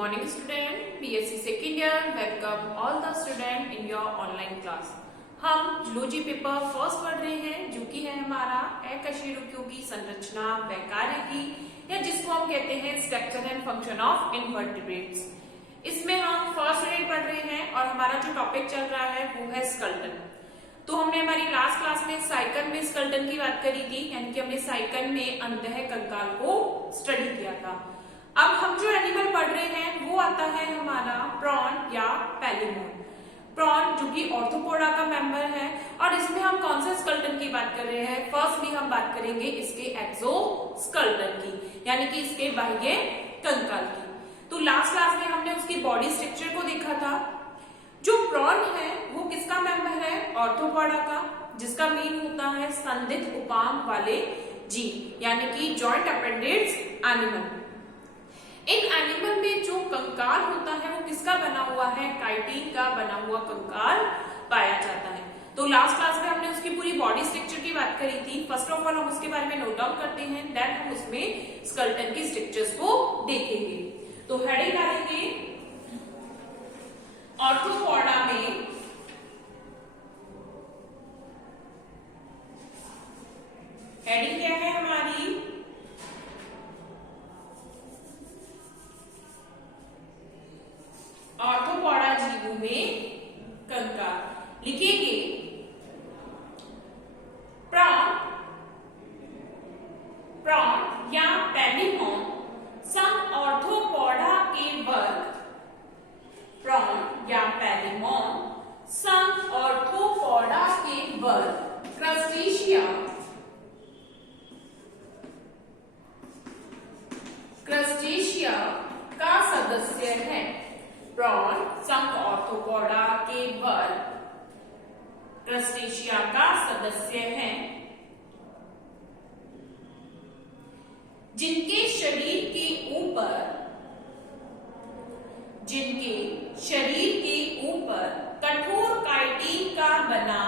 morning student, BSc second year, welcome all the student in your online class। हम zoology paper first पढ़ रहे हैं जो कि है हमारा अकशेरुकियों की संरचना व कार्य की, या जिसको हम कहते हैं structure and function of invertebrates. इसमें हम फर्स्ट यूनिट पढ़ रहे हैं और हमारा जो टॉपिक चल रहा है वो है स्केलेटन। तो हमने हमारी लास्ट क्लास में साइकन में स्केलेटन की बात करी थी, यानी कि हमने साइकन में अंतः कंकाल को स्टडी किया था। अब हम जो एनिमल पढ़ रहे हैं वो आता है हमारा प्रॉन या पैलिमोन। प्रॉन जो कि ऑर्थोपोडा का मेंबर है, और इसमें हम कौन सा स्केलेटन की बात कर रहे हैं? फर्स्टली हम बात करेंगे इसके एक्सोस्केलेटन की, यानी कि इसके बाह्य कंकाल की। तो लास्ट क्लास में हमने उसकी बॉडी स्ट्रक्चर को देखा था। जो प्रॉन है वो किसका मेंबर है? ऑर्थोपोडा का, जिसका मीन होता है संदिग्ध उपांग वाले जीव, यानी कि जॉइंट अपेंडेड्स एनिमल। इन एनिमल में जो कंकाल होता है वो किसका बना हुआ है? काइटिन का बना हुआ कंकाल पाया जाता है। तो लास्ट क्लास में हमने उसकी पूरी बॉडी स्ट्रक्चर की बात करी थी। फर्स्ट ऑफ ऑल हम उसके बारे में नोट डाउन करते हैं, देन हम उसमें स्केलेटन की स्ट्रक्चर्स को देखेंगे। तो हेडिंग डालेंगे ऑर्थोपोडा में हेडिंग क्या है हमारी? ऑर्थोपोडा जीवों में कंकाल। लिखेंगे प्रॉन या पैलिमोन सम ऑर्थोपोडा के वर्ग। प्रॉन या पैलिमोन सम ऑर्थोपोडा के वर्ग क्रस्टेशिया का सदस्य है। प्रॉन संघ ऑर्थोपोडा के वर्ग क्रस्टेशिया का सदस्य है, जिनके शरीर के ऊपर कठोर काइटिन का बना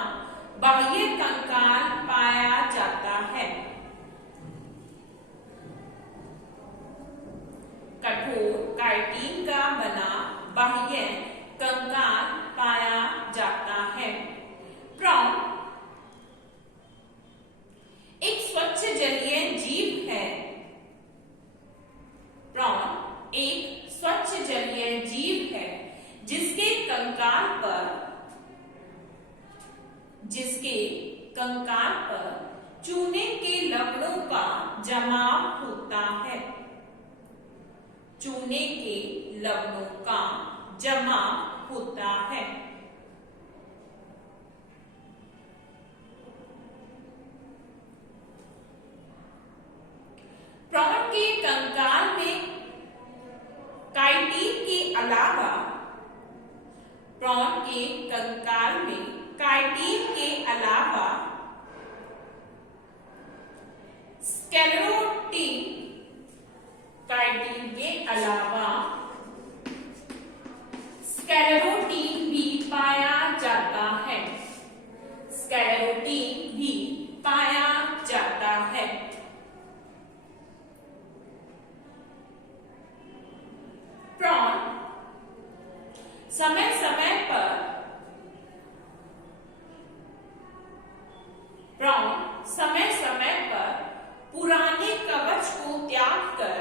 बाह्य कंकाल पाया जाता है। कठोर काइटिन का बना बाह्य कंकाल पाया जाता है। प्रॉन एक स्वच्छ जलीय जीव है। प्रॉन एक स्वच्छ जलीय जीव है जिसके कंकाल पर चूने के लवणों का जमाव होता है। चूने के लवणों का जमाव होता है। प्रॉन के कंकाल में काइटिन के अलावा स्क्लेरोटीन भी पाया जाता है। स्क्लेरोटीन भी पाया जाता है। प्रॉन समय समय पर पुराने कवच को त्याग कर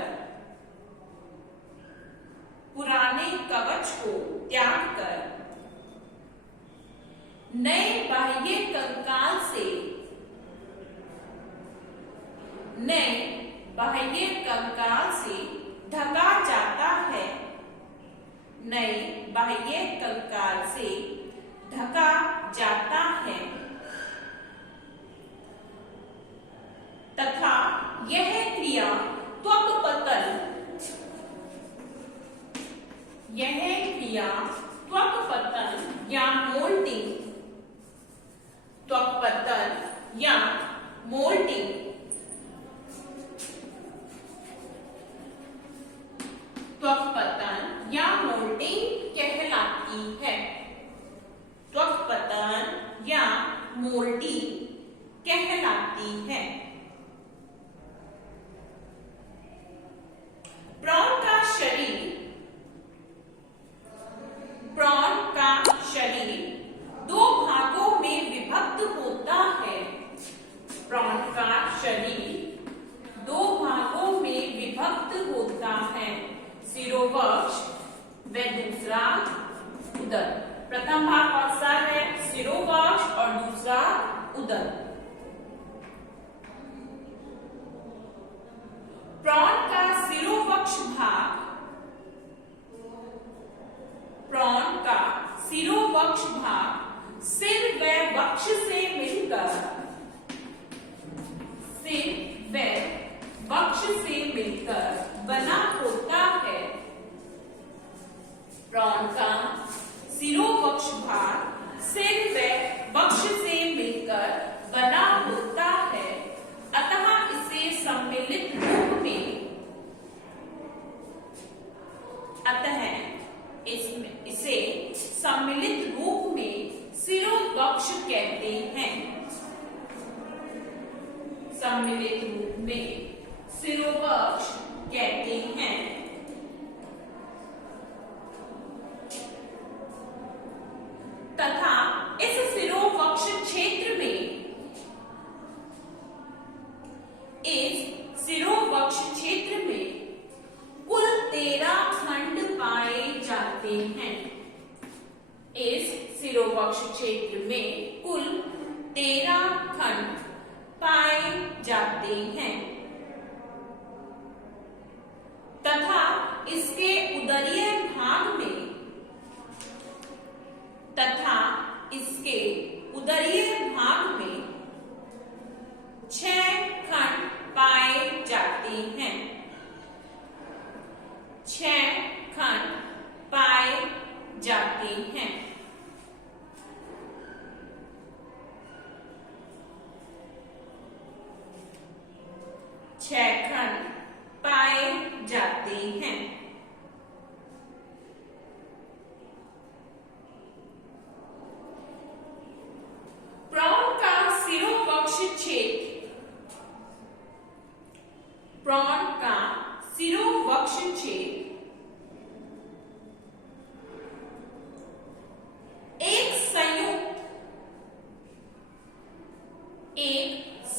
नए बाह्य कंकाल से ढका जाता है। नए बाह्य कंकाल से ढका जाता है तथा यह क्रिया त्वक्पतन या मोल्टिंग कहलाती है। त्वक्पतन या मोल्टिंग कहलाती है। प्रॉन का शरीर उदर। प्रॉन का सिरोवक्ष भाग, प्रॉन का सिरोवक्ष भाग सिर व वक्ष से मिलकर, सिर व वक्ष से मिलकर बना होता है। प्रॉन का सिरोवक्ष भाग सिर व वक्ष से मिलकर बना होता है, अतः इसे सम्मिलित रूप में, अतः इसे सम्मिलित रूप में सिरोवक्ष कहते हैं। सम्मिलित रूप में सिरोवक्ष कहते हैं। तथा इस सिरोवक्ष क्षेत्र में, इस सिरोवक्ष क्षेत्र में कुल 13 खंड पाए जाते हैं। इस सिरोवक्ष क्षेत्र में कुल 13 खंड पाए जाते हैं तथा इसके उदरीय भाग में, तथा इसके उदरीय भाग में 6 खंड पाए जाते हैं। 6 खंड पाए जाते हैं। छह खंड पाए जाते हैं। प्रॉन का सिरोवक्ष क्षेत्र, प्रॉन का सिरोवक्ष क्षेत्र एक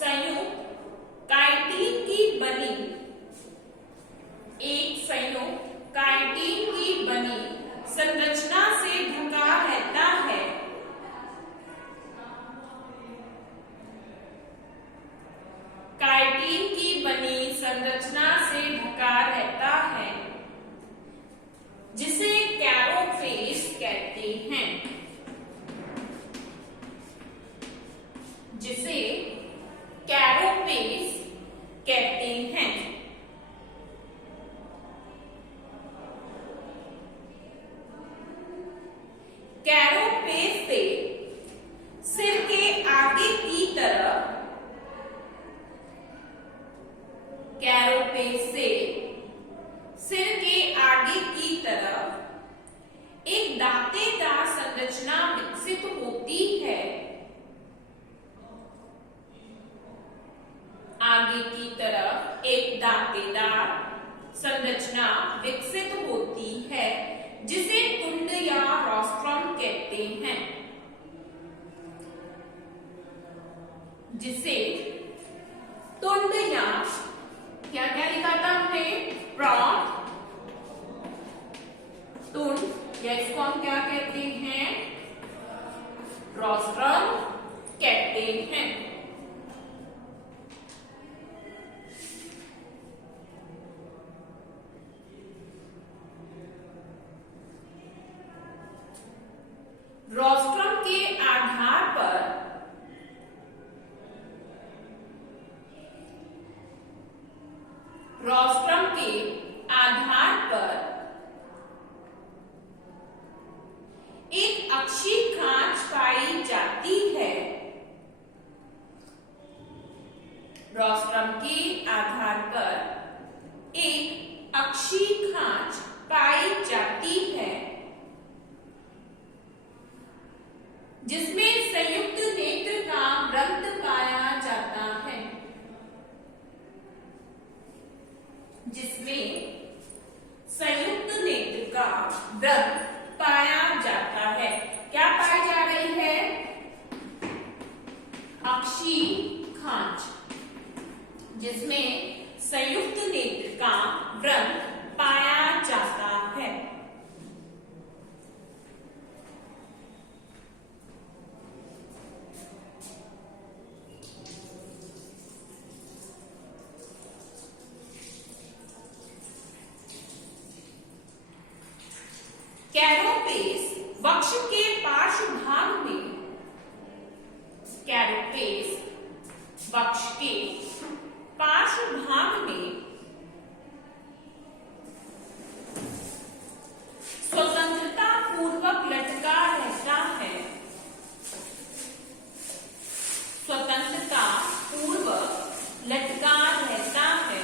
संयुक्त काइटिन की बनी, एक संयुक्त काइटिन की बनी संरचना से ढका रहता है। काइटिन की बनी संरचना से ढका रहता है, जिसे कैरोफेस कहते हैं, जिसे कैरोफेस कहते हैं। कैरोफेस से सिर के आगे की तरफ, कैरोफेस से सिर के आगे की तरफ एक दांतेदार संरचना विकसित होती है। आगे की तरफ एक दांतेदार संरचना विकसित होती है, जिसे तुंड या रोस्ट्रम कहते हैं, जिसे तुंड या क्या क्या लिखा था हमने, प्रॉन, तुंड या इसको हम क्या कहते हैं, रोस्ट्रम कहते हैं। रोस्ट्रम के आधार पर रोस्ट्रम के आधार पर एक अक्षीय खांच पाई जाती है। रोस्ट्रम के आधार पर एक अक्षीय खांच पाई जाती है, जिसमें संयुक्त नेत्र का व्रंत पाया जाता है, जिसमें संयुक्त नेत्र का व्रंत पाया जाता है। क्या पाई जा रही है, अक्षीय खांच, जिसमें संयुक्त नेत्र का व्रंत पाया जाता है। कैरोपेस वक्ष के पार्श्व भाग में, कैरोपेस वक्ष के पार्श्व भाग में स्वतंत्रता पूर्वक लटका रहता है, स्वतंत्रता पूर्वक लटका रहता है,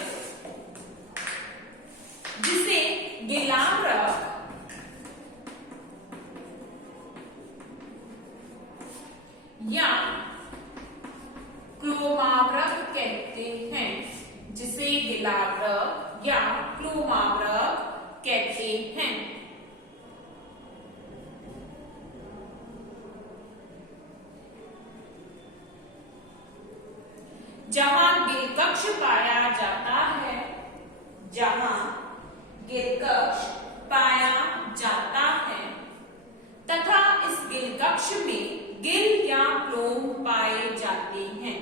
जिसे गिलावरक या क्लोमावरक कहते हैं, जिसे गिलावरक या क्लोमावरक कहते हैं। जहां गिलकक्ष पाया जाता है, जहां गिलकक्ष पाया जाता है तथा इस गिलकक्ष में गिल या क्लोम पाए जाते हैं।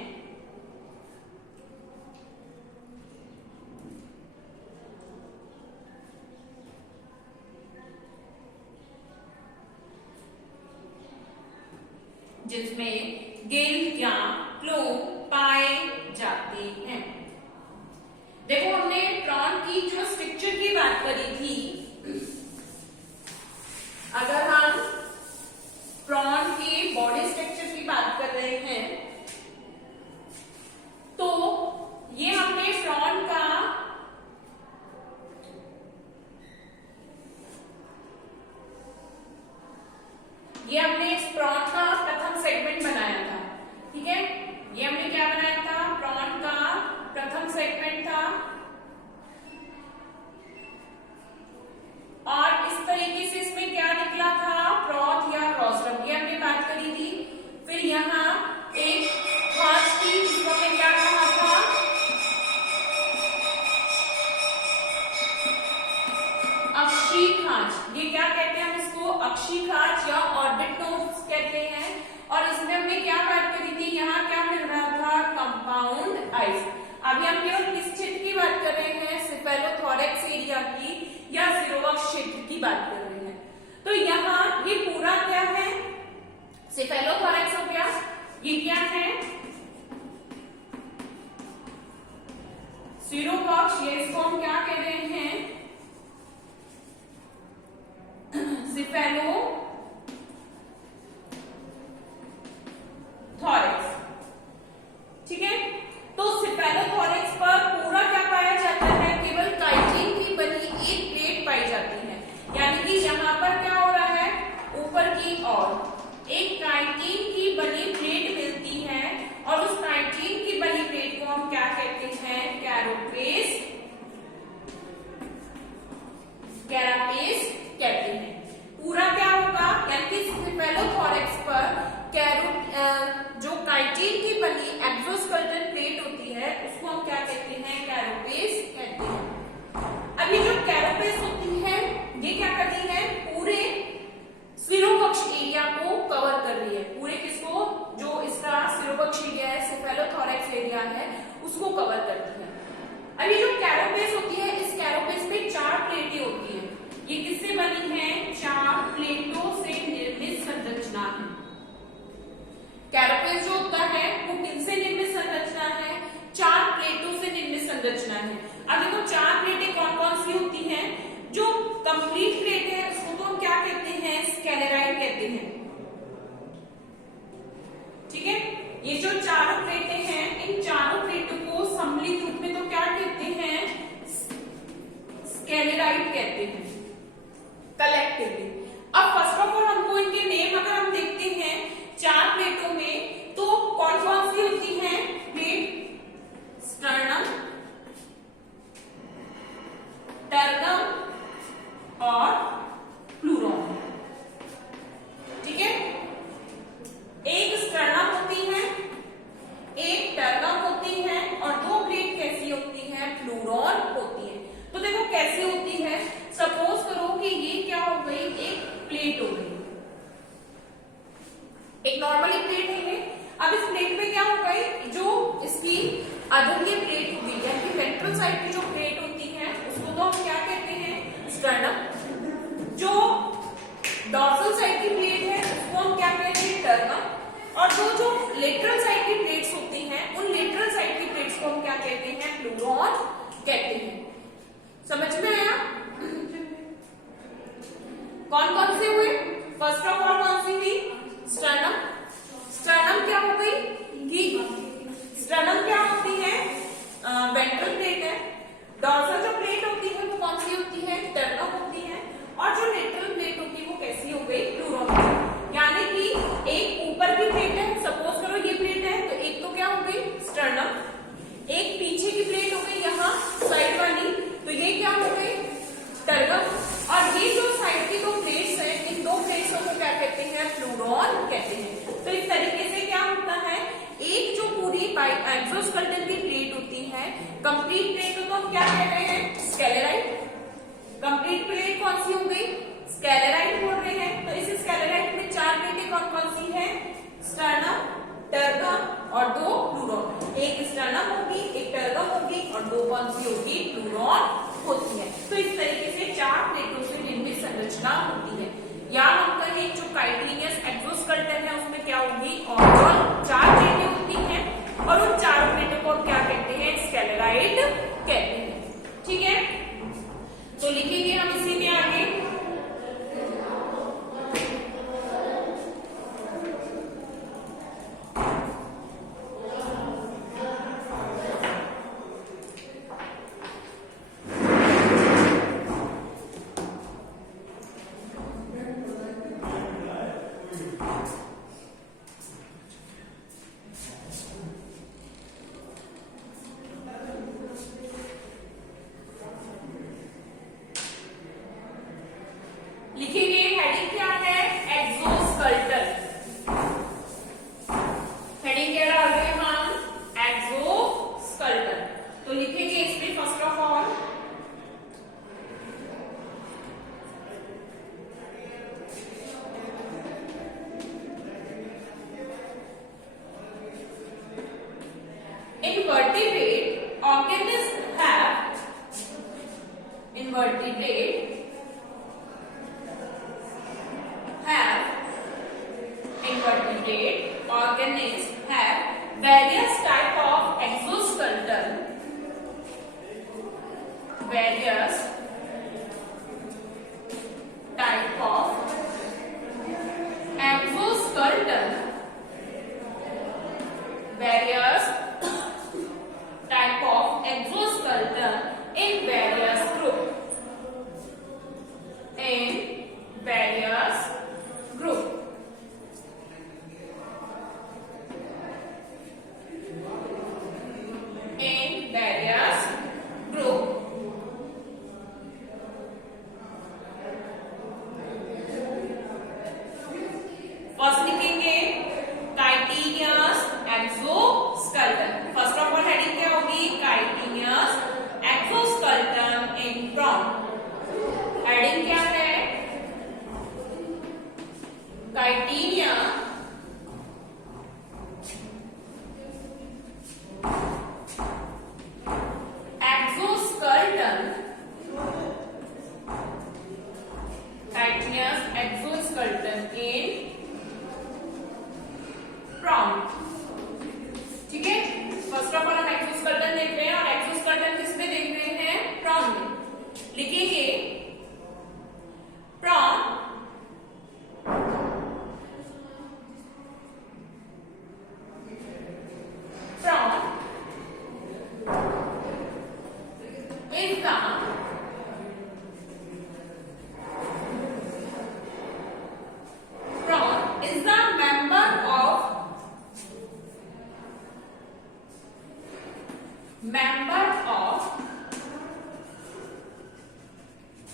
जिसमें गिल या क्लोम पाए जाते हैं। देखो हमने प्रॉन की जो स्ट्रक्चर की बात करी थी, अगर हम प्रॉन के बॉडी स्ट्रक्चर की बात कर रहे हैं तो ये हमने प्रॉन का प्रथम सेगमेंट बनाया था, ठीक है। ये हमने क्या बनाया था, प्रॉन का प्रथम सेगमेंट था और इस तरीके से इसमें क्या निकला था, प्रॉथ या रोस्ट्रम, ये हमने बात करी थी। फिर यहाँ एक खांच थी जिसको हमने क्या कहा था, अक्षीय खांच। ये क्या कहते हैं हम इसको, अक्षीय खांच या ऑर्बिट नोड्स कहते हैं। और इसमें हमने क्या बात करी थी, यहाँ क्या मिल रहा था, कंपाउंड आइज। अभी हम केवल किस क्षेत्र की बात कर रहे हैं, सेफेलोथोरैक्स एरिया की या सिरोवक्ष क्षेत्र की बात कर रहे हैं। तो यहाँ ये पूरा क्या है, सेफेलोथोरैक्स हो गया, ये क्या है, सिरोवक्ष, ये इसको हम क्या कह रहे हैं, सेफेलोथोरैक्स, ठीक है। तो सेफेलोथोरैक्स पर पूरा क्या पाया जाता है, केवल काइटिन की बनी एक प्लेट पाई जाती है। यानी कि यहाँ पर क्या हो रहा है, ऊपर की ओर एक काइटिन की बनी प्लेट मिलती है और उस काइटिन की बनी प्लेट को हम क्या कहते हैं, कैरोपेस, कैरापेस कहते हैं। पूरा क्या होगा, यानी कि सेफेलोथोरैक्स पर जो काइटिन की बनी एक्सोस्केलेटन प्लेट होती है उसको हम क्या कहते हैं, कैरोपेस कहते हैं। अब ये जो कैरोपेस होती है ये क्या कर रही है, पूरे सिरोवक्ष एरिया को कवर कर रही है, पूरे किसको, जो इसका सिरोवक्ष एरिया है, सेफेलोथोरैक्स एरिया है, उसको कवर करती है। अब ये जो कैरोपेस होती है, इस कैरोपेस में 4 प्लेटें होती हैं। ये किससे बनी है, 4 प्लेटों से निर्मित संरचना है। कैरोपेस जो होता है वो किनसे निर्मित संरचना है, 4 प्लेटों से निर्मित संरचना है। अब देखो 4 प्लेटें कौन कौन सी होती हैं, जो कंप्लीट प्लेट है उसको तो हम क्या कहते हैं, स्क्लेराइड कहते हैं, ठीक है। ये जो 4 प्लेटें हैं, इन 4 प्लेटों को सम्मिलित रूप में तो क्या कहते हैं, स्क्लेराइड कहते हैं कलेक्टिवली। अब फर्स्ट ऑफ ऑल हमको इनके नेम अगर हम देखते हैं 4 प्लेटों में, तो कौन कौन सी होती हैं प्लेट, स्टर्नम, टर्नम और प्लूरम, ठीक है। एक स्टर्नम होती है, एक टर्नम होती है और 2 प्लेट कैसी होती है, प्लूरॉन होती है। तो देखो कैसे होती है, सपोज करो कि ये क्या हो गई, एक प्लेट हो गई, एक नॉर्मली प्लेट है। अब इस प्लेट में क्या हो गई, जो इसकी अधूरी प्लेट होगी, यानी वेंट्रल साइड की जो प्लेट होती है उसको तो हम क्या कहते हैं, स्टर्नम। जो लेटरल साइड की प्लेट्स होती हैं, उन लेटरल साइड की प्लेट्स को हम क्या कहते हैं? प्लूरॉन कहते हैं। समझ में आया? कौन कौन से हुए? फर्स्ट ऑफ ऑल कौन सी हुई? स्टर्नम। स्टर्नम क्या हो गई कि स्टर्नम क्या होती है? वेंट्रल प्लेट है। डॉर्सल जो प्लेट होती है वो कौन सी होती है? स्टर्नम होती है। और जो लेटरल प्लेट होती है वो कैसी हो गई? प्लूरॉन। यानी कि एक ऊपर की प्लेट है, सपोज करो ये प्लेट है, तो एक तो क्या हो गई? स्टर्नम। एक पीछे की प्लेट हो गई यहाँ साइड वाली, तो ये क्या हो गई? स्टर्नम। और ये जो साइड की दो प्लेट्स हैं, इन दो प्लेट्सों को क्या कहते हैं? प्लूरॉन कहते हैं। तो इस तरीके से क्या होता है, एक जो पूरी एक्सोस्केलेटन की प्लेट होती है, कंप्लीट प्लेट को हम क्या कह रहे हैं? स्केलेराइड। कंप्लीट प्लेट कौन सी हो गई? स्केलेराइड बोल रहे हैं। तो इस स्केलेराइड में चार प्लेटें कौन कौन सी है? स्टर्नम, टर्गम और दो प्लूरॉन। एक स्टर्नम होगी, एक टर्गम होगी और दो कौन सी होगी? प्लूरॉन होती है। तो इस तरीके से चार प्लेटों से निर्मित संरचना होती है। या हम कहें जो काइटिलिनियस एक्सोस्केलेटन है उसमें क्या होगी? ओवरऑल चार प्लेटें होती हैं और उन चारों प्लेटों को हम क्या कहते हैं? स्केलेराइड कहते हैं। ठीक है, तो लिखेंगे हम इसी में आगे। लिखेंगे हेडिंग क्या है? एक्सोस्केलेटन। हेडिंग क्या डाल रहे हैं हम? एक्सोस्केलेटन। तो लिखेंगे इसमें first of all invertebrate organisms have various type of exoskeleton, various type of exoskeleton, various type of exoskeleton in various group, in various group. In various group. First लिखेंगे chitinous exoskeleton. First of all heading क्या होगी? Chitinous exoskeleton in prawn. Heading क्या है? काइटिलिनिया exoskeleton in prawn। ठीक है, first of all हम exoskeleton देख रहे हैं और एक्सोस्केलेटन किसमें देख रहे हैं? प्रॉन में। लिखेंगे prawn is the member of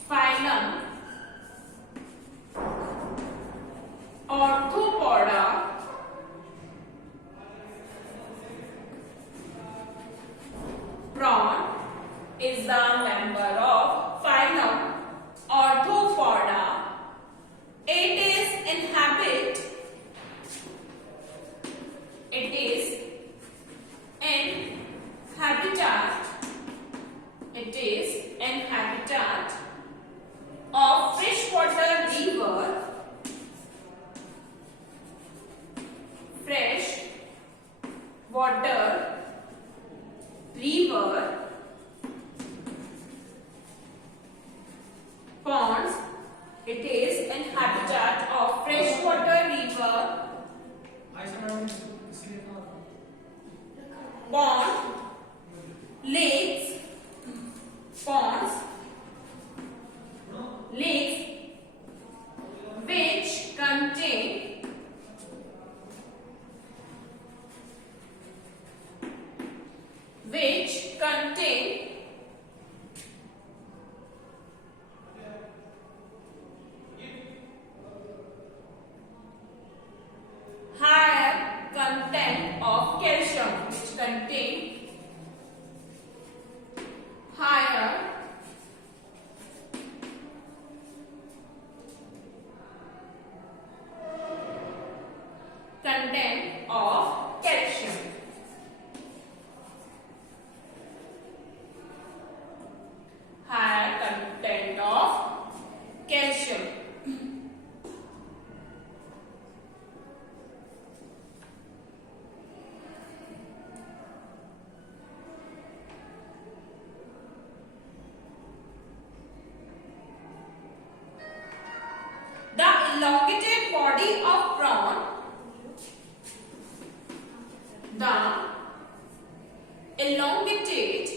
phylum Orthopoda, prawn is the member of phylum Orthopoda. It is in habitat water, river, ponds. It is an habitat of freshwater river, pond, lakes, ponds, lakes which contain higher content of calcium, which contain higher content of calcium. Higher content of calcium. The elongated body of prawn. The elongated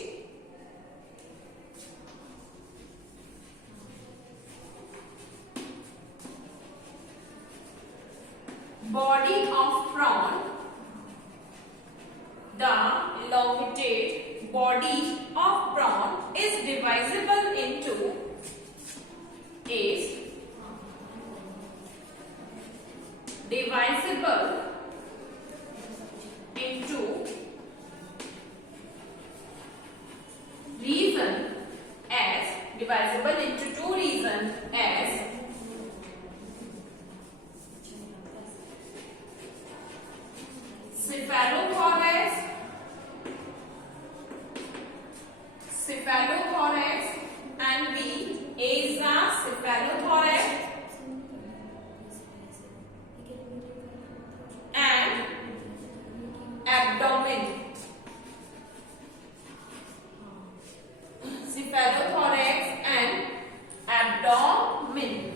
body of prawn. The elongated body of prawn is divisible into divisible into two regions as cephalothorax and B azacephalothorax and abdomen. Cephalothorax and abdomen.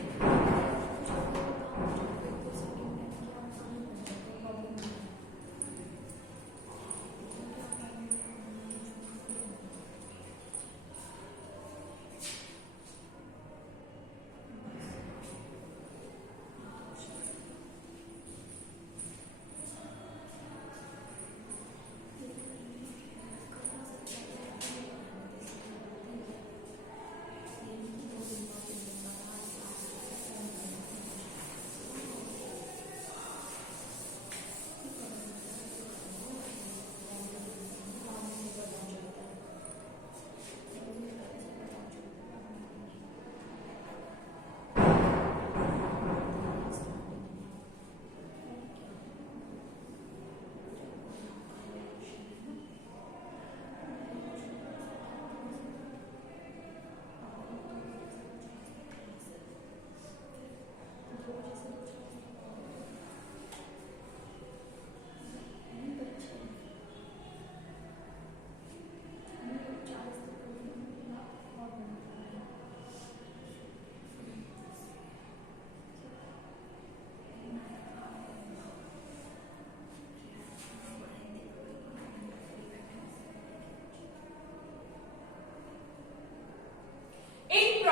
In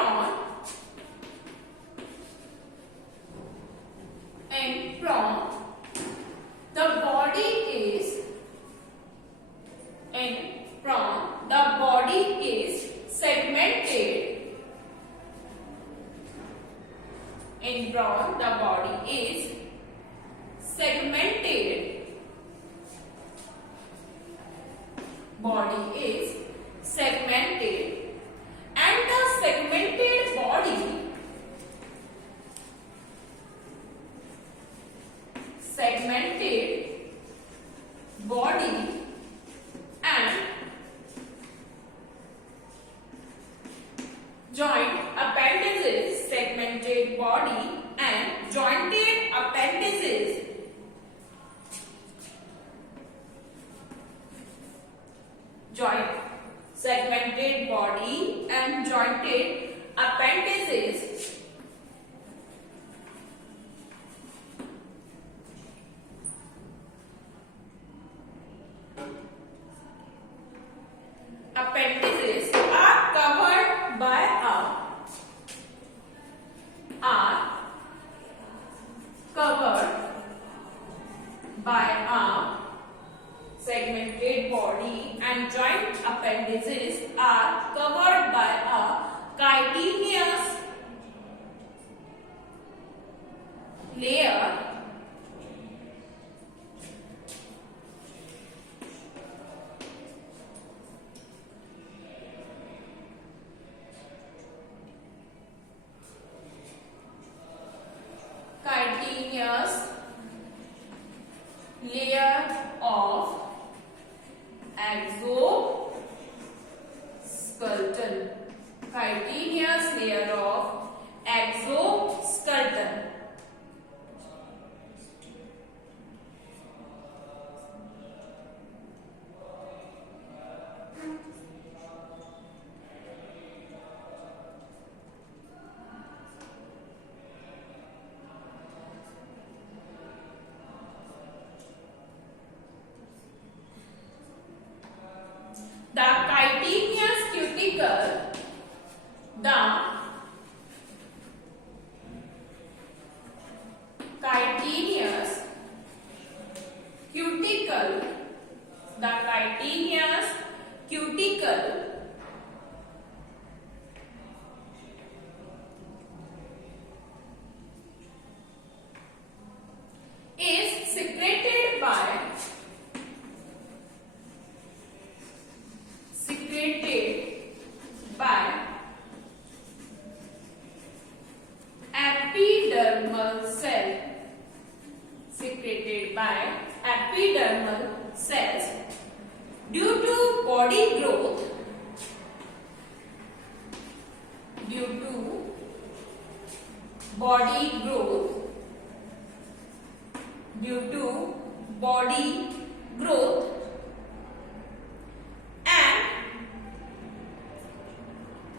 prawn, the body is segmented. In prawn, the body is segmented. Body is segmented, and the segmented body and joint appendages, segmented body and jointed appendages segmented body and jointed appendages. Appendages are covered by a segmented body and joint appendages are covered by a chitinous layer of exoskeleton. Chitinous layer of exoskeleton. The chitinous cuticle, the chitinous cuticle is secreted by epidermal cell. Secreted by epidermal cells. Due to body growth, and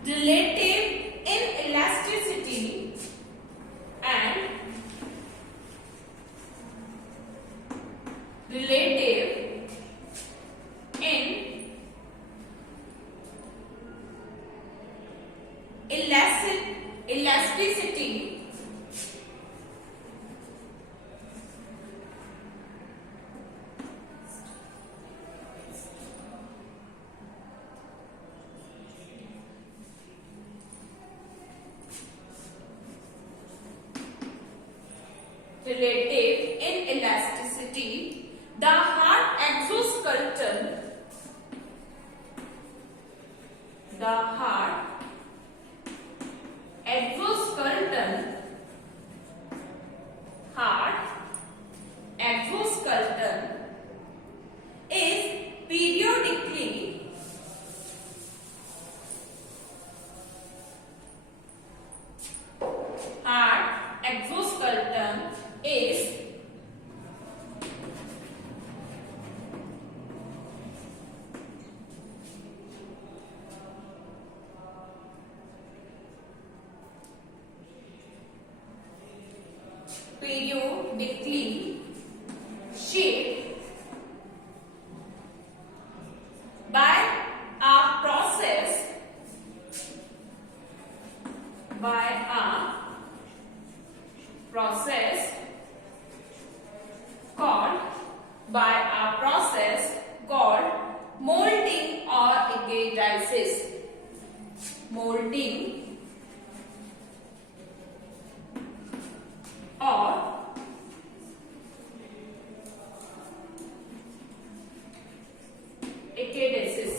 relative inelasticity elasticity the hard exoskeleton is periodically shaped by a process called molding or egatesis. Molding or egatesis.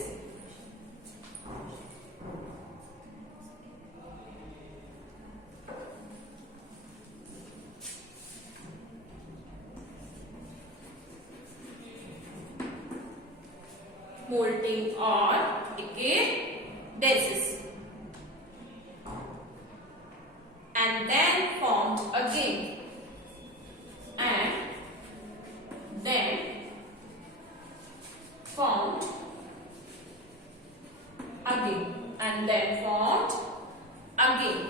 Molting or egatesis, and then formed again, and then formed again. and then formed again.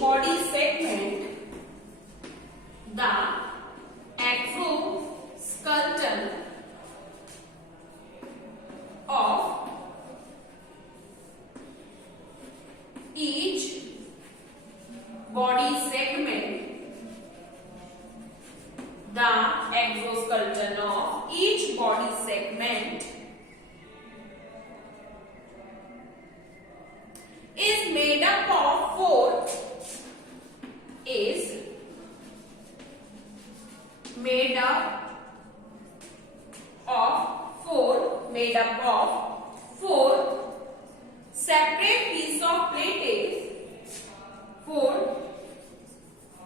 Body segment, the exoskeleton of each body segment, the exoskeleton of each body segment is made up of four made up of four